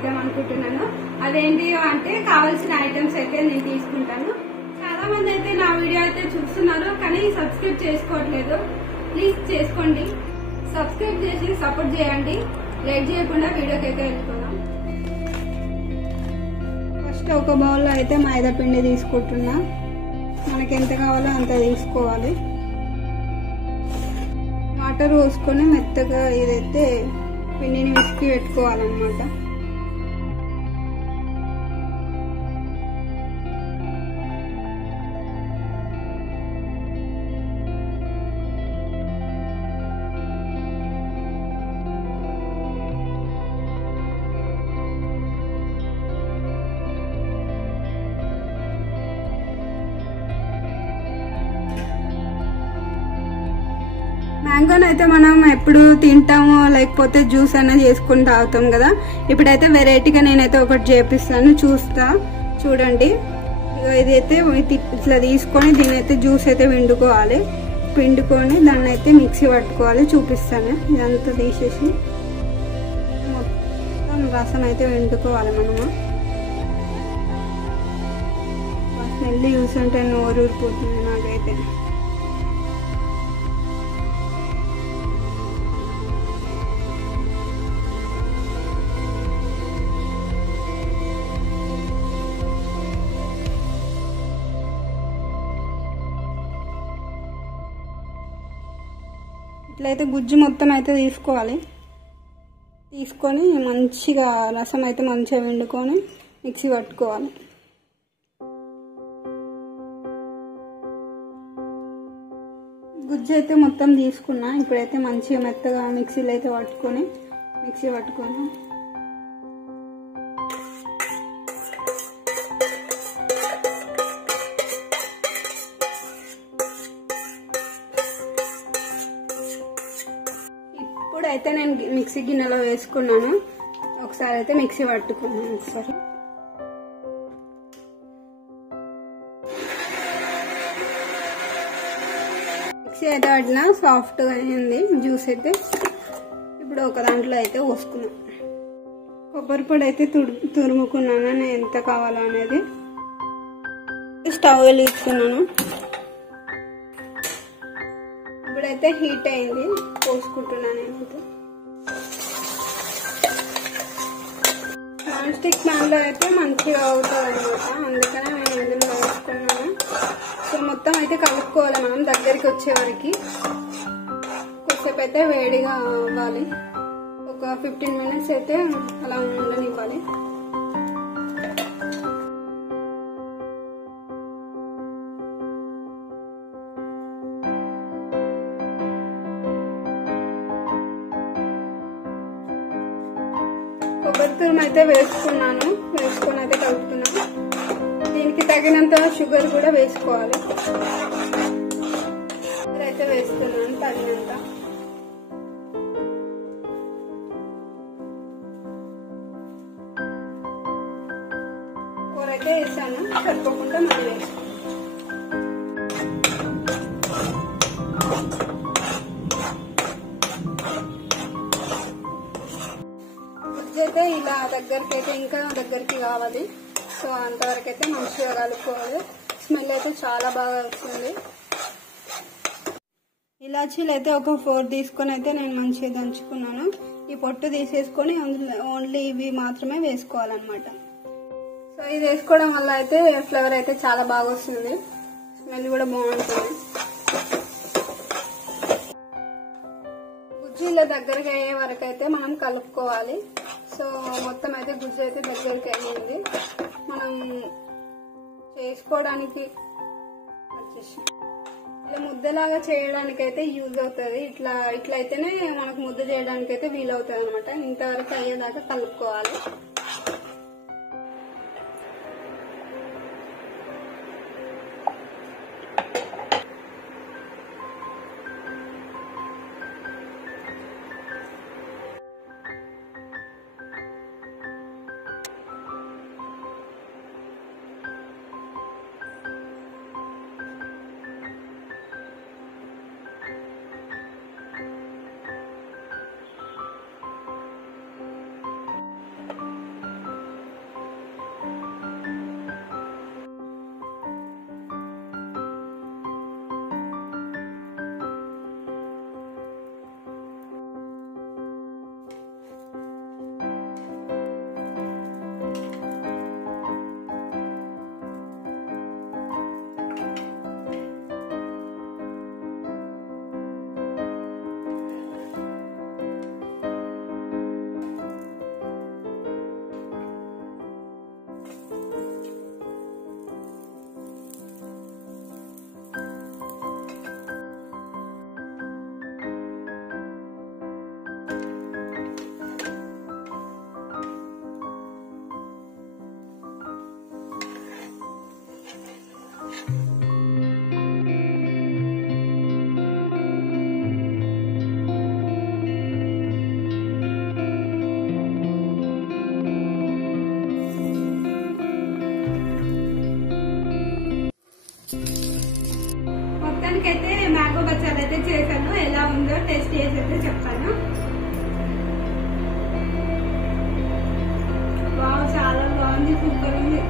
చేద్దాం అనుకుంటున్నాను. అదేంటి అంటే కావాల్సిన ఐటమ్స్ అయితే నేను తీసుకుంటాను. చాలా మంది అయితే నా వీడియో అయితే చూస్తున్నారు, కానీ సబ్స్క్రైబ్ చేసుకోవట్లేదు. ప్లీజ్ చేసుకోండి, సబ్స్క్రైబ్ చేసి సపోర్ట్ చేయండి. లేట్ చేయకుండా వీడియోకి అయితే వెళ్ళిపోదాం. ఫస్ట్ ఒక బౌల్లో అయితే మైదా పిండి తీసుకుంటున్నా. మనకి ఎంత కావాలో అంత తీసుకోవాలి. వాటర్ పోసుకొని మెత్తగా ఇదైతే పిండిని విసికి పెట్టుకోవాలన్నమాట. మ్యాంగోని అయితే మనం ఎప్పుడు తింటామో లేకపోతే జ్యూస్ అయినా చేసుకుని తాగుతాం కదా. ఇప్పుడైతే వెరైటీగా నేనైతే ఒకటి చేపిస్తాను, చూడండి. ఇదైతే ఇట్లా తీసుకొని దీని అయితే జ్యూస్ అయితే పిండుకొని దాన్ని అయితే మిక్సీ పట్టుకోవాలి. చూపిస్తాను. ఇదంతా తీసేసి మొత్తం రసం అయితే వండుకోవాలి మనము. స్మెల్ చూస్తుంటే నోరు ఊరిపోతుంది నాకైతే. ఇట్లయితే గుజ్జు మొత్తం అయితే తీసుకొని మంచిగా రసం అయితే మంచిగా వండుకొని మిక్సీ పట్టుకోవాలి. గుజ్జు అయితే మొత్తం తీసుకున్నా. ఇప్పుడైతే మంచిగా మెత్తగా మిక్సీ పట్టుకొని ఇప్పుడైతే నేను మిక్సీ గిన్నెలో వేసుకున్నాను. ఒకసారి అయితే మిక్సీ పట్టుకున్నాను. ఒకసారి మిక్సీ అయితే పట్టినా సాఫ్ట్గా అయింది జ్యూస్ అయితే. ఇప్పుడు ఒక దాంట్లో అయితే పోసుకున్నాను. కొబ్బరి పొడి అయితే తురుముకున్నాను నేను ఎంత కావాలో అనేది. స్టవ్ వెలిగించుకున్నాను. ఇప్పుడైతే హీట్ అయింది, పోసుకుంటున్నాను నేనైతే. నాన్ స్టిక్ ప్యాన్ లో అయితే మంచిగా అవుతుంది అనమాట, అందుకనే నేను ఇందులో వేసుకున్నాను. సో మొత్తం అయితే కలుపుకోవాలి మనం దగ్గరికి వచ్చే వరకు. కొద్దిసేపు అయితే వేడిగా అవ్వాలి. ఒక 15 మినిట్స్ అయితే అలా ఉండనివ్వాలి. కొబ్బరి తురుము అయితే వేసుకొని అయితే కలుపుతున్నాను. దీనికి తగినంత షుగర్ కూడా వేసుకోవాలి. షుగర్ అయితే వేస్తున్నాను తగినంత. కూర అయితే వేసాను, సరిపోకుండా మళ్ళీ వేస్తాను. అయితే ఇలా ఇంకా దగ్గరికి కావాలి. సో అంతవరకు అయితే మంచిగా కలుపుకోవాలి. స్మెల్ అయితే చాలా బాగా వస్తుంది. ఇలాచీలు అయితే ఒక 4 తీసుకొని అయితే నేను మంచిగా దంచుకున్నాను. ఈ పొట్టు తీసేసుకొని అందులో ఓన్లీ ఇవి మాత్రమే వేసుకోవాలన్నమాట. సో ఇది వేసుకోవడం వల్ల అయితే ఫ్లేవర్ అయితే చాలా బాగా వస్తుంది, స్మెల్ కూడా బాగుంటుంది. గుజ్జు ఇలా దగ్గరగా అయ్యే వరకు అయితే మనం కలుపుకోవాలి. సో మొత్తం అయితే గుజ్జు అయితే దగ్గరికి అయ్యింది. మనం చేసుకోవడానికి వచ్చేసి ఇలా ముద్దలాగా చేయడానికి అయితే యూజ్ అవుతుంది. ఇట్లా అయితేనే మనకు ముద్ద చేయడానికి అయితే వీలవుతుంది అనమాట. ఇంతవరకు అయ్యేదాకా కలుపుకోవాలి. అదైతే చేశాను. ఎలా ఉందో టేస్ట్ చేసి అయితే చెప్తాను. వావ్, చాలా బాగుంది, సూపర్ ఉంది.